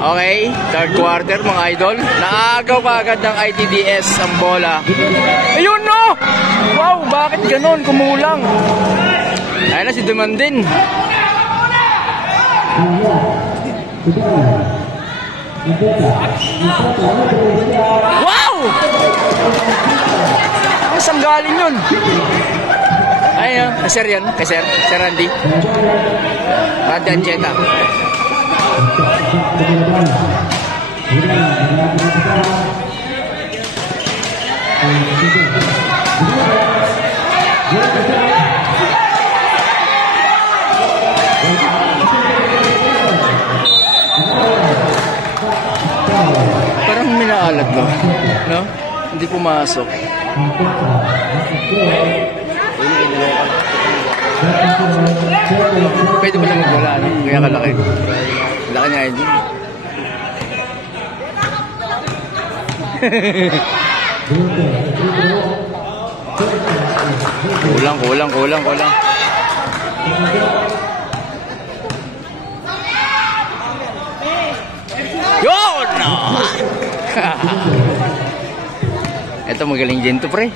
Okay, third quarter mga idol. Naagaw ka agad ng ITDS ang bola. Ayun no! Wow, bakit ganon? Kumulang. Ayun na si Dumandin. Wow! Saan galing yun? Ayun, sir yun. Kay sir Randy. Randy Anjeta. Parang minaalat no? No? Hindi pumasok. Pwede mo lang magwala, no? Kaya kalaki. Laki niya yun. Kulang. Yun! Ito magaling din to, pre.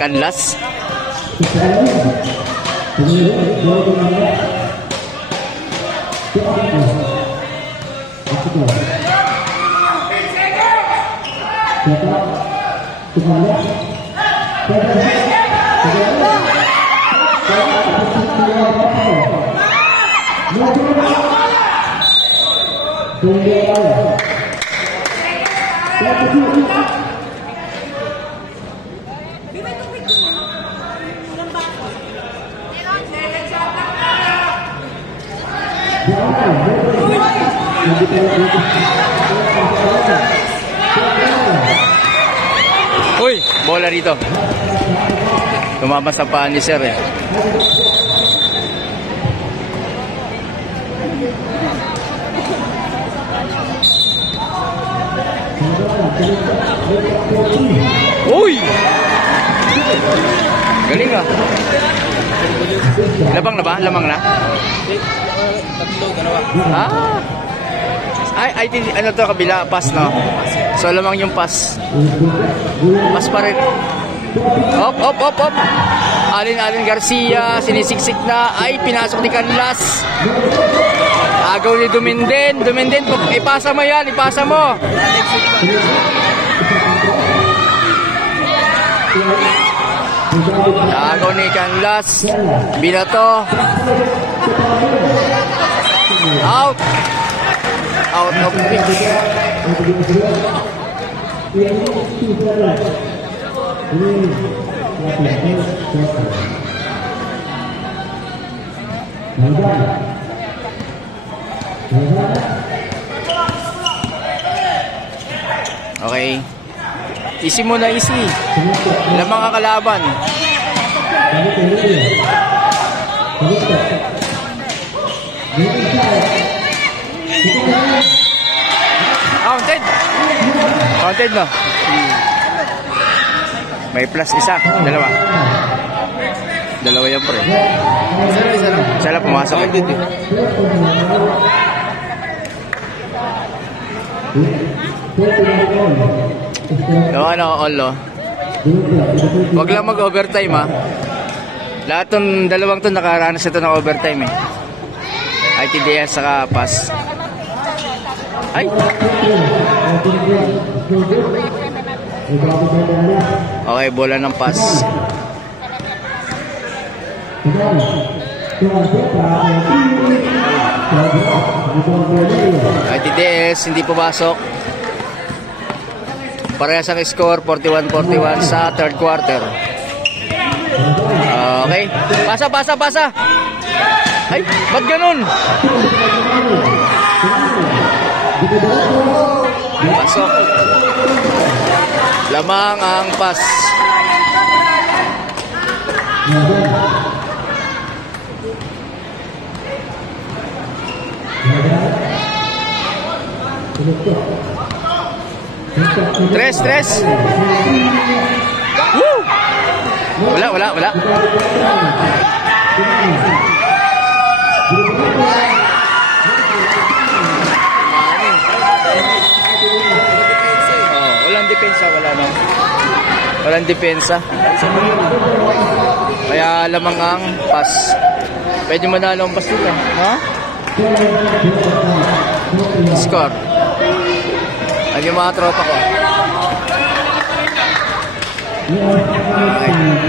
Kanlas. Uy, bola rito. Tumabas ang paan ni sir eh. Uy! Galing ah. Labang na ba? Lamang na? Tatlo, dalawa. Ah! Ay, ano to kabila? Pass, no? So, lamang yung pass. Pass pa rin. Op. Alin Garcia, sinisiksik na. Ay, pinasok ni Canlas. Agaw ni Dumindin. Ipasa mo yan, ipasa mo. Agaw ni Canlas. Binato. Out of pitch. Okay. Easy muna, easy. Lamang ang kalaban. Counted no? May plus isa. Dalawa yan pre. Isa lang pumasok eh. All no? Wag lang mag-overtime ha. Lahat ng dalawang to nakaranas ito ng overtime eh. ITDS saka pass. Ay! Okay, bola ng pass. ITDS hindi pumasok. Parehas ang score, 41-41 sa third quarter. Okay. Pasa. Ay, ba't ganun? Pasok. Lamang ang pass. Tres. Woo! Wala. Walang depensa, walang depensa. Kaya lamang ang pass. Pwede manalo ang pass dito, ha? Score. Ang yung mga tropa ko.